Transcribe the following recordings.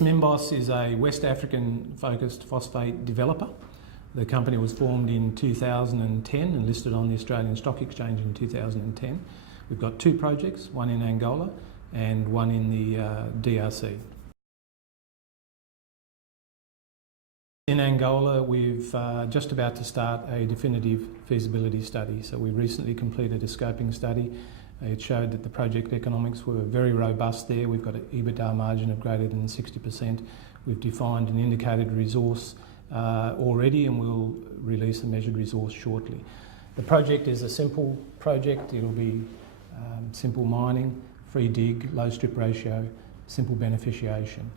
Minbos is a West African focused phosphate developer. The company was formed in 2010 and listed on the Australian Stock Exchange in 2010. We've got two projects, one in Angola and one in the DRC. In Angola, we've just about to start a definitive feasibility study. So we recently completed a scoping study. It showed that the project economics were very robust there. We've got an EBITDA margin of greater than 60%. We've defined an indicated resource already, and we'll release a measured resource shortly. The project is a simple project. It'll be simple mining, free dig, low strip ratio, simple beneficiation.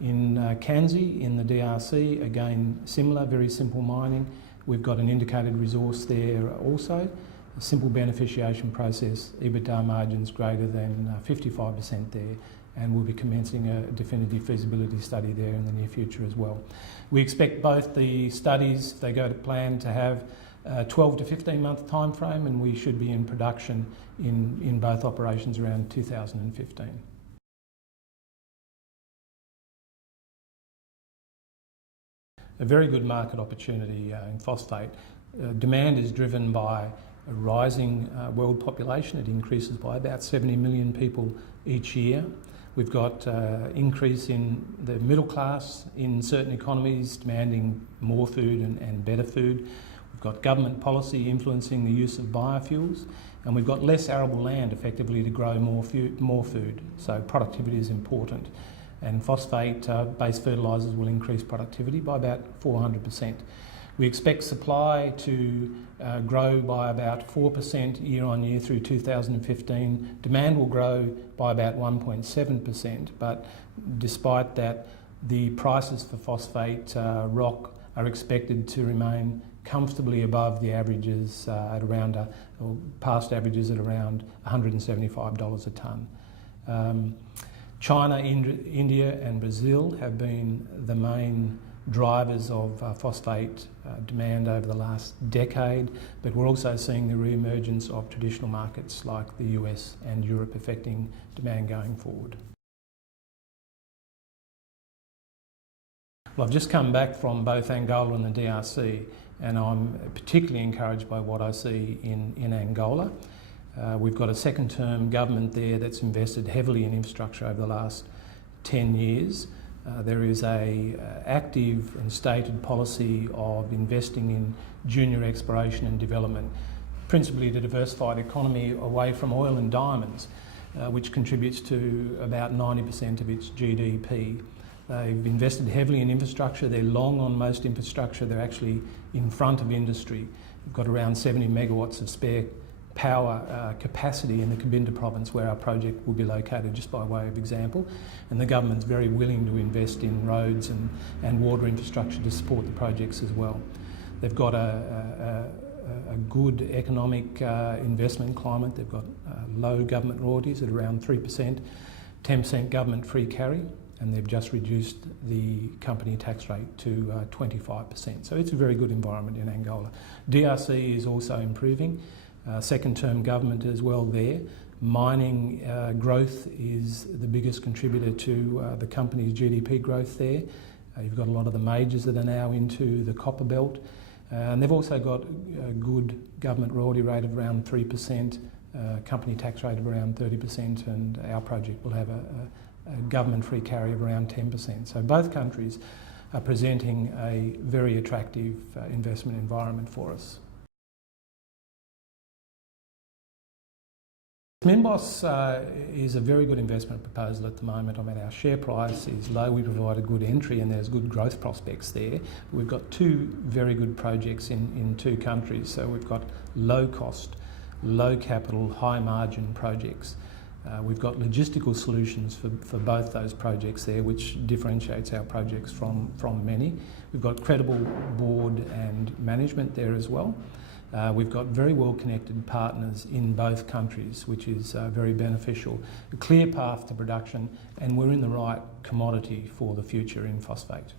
In Kanzi, in the DRC, again similar, very simple mining. We've got an indicated resource there also, a simple beneficiation process, EBITDA margins greater than 55% there, and we'll be commencing a definitive feasibility study there in the near future as well. We expect both the studies, if they go to plan, to have a 12 to 15 month time frame, and we should be in production in both operations around 2015. A very good market opportunity in phosphate. Demand is driven by a rising world population. It increases by about 70 million people each year. We've got increase in the middle class in certain economies demanding more food and better food. We've got government policy influencing the use of biofuels, and we've got less arable land effectively to grow more food. So productivity is important, and phosphate-based fertilisers will increase productivity by about 400%. We expect supply to grow by about 4% year on year through 2015. Demand will grow by about 1.7%, but despite that, the prices for phosphate rock are expected to remain comfortably above the averages at around, or past averages at around $175 a tonne. China, India and Brazil have been the main drivers of phosphate demand over the last decade, but we're also seeing the re-emergence of traditional markets like the US and Europe affecting demand going forward. Well, I've just come back from both Angola and the DRC, and I'm particularly encouraged by what I see in Angola. We've got a second-term government there that's invested heavily in infrastructure over the last 10 years. There is an active and stated policy of investing in junior exploration and development, principally to diversify the economy away from oil and diamonds, which contributes to about 90% of its GDP. They've invested heavily in infrastructure. They're long on most infrastructure. They're actually in front of industry. We've got around 70 megawatts of spare power capacity in the Cabinda province where our project will be located, just by way of example, and the government's very willing to invest in roads and water infrastructure to support the projects as well. They've got a good economic investment climate. They've got low government royalties at around 3%, 10% government free carry, and they've just reduced the company tax rate to 25%. So it's a very good environment in Angola. DRC is also improving. Second-term government as well there. Mining growth is the biggest contributor to the company's GDP growth there. You've got a lot of the majors that are now into the copper belt. And they've also got a good government royalty rate of around 3%, company tax rate of around 30%, and our project will have a government free carry of around 10%. So both countries are presenting a very attractive investment environment for us. Minbos is a very good investment proposal at the moment. I mean, our share price is low. We provide a good entry and there's good growth prospects there. We've got two very good projects in two countries. So we've got low cost, low capital, high margin projects. We've got logistical solutions for both those projects there, which differentiates our projects from many. We've got credible board and management there as well. We've got very well-connected partners in both countries, which is very beneficial. A clear path to production, and we're in the right commodity for the future in phosphate.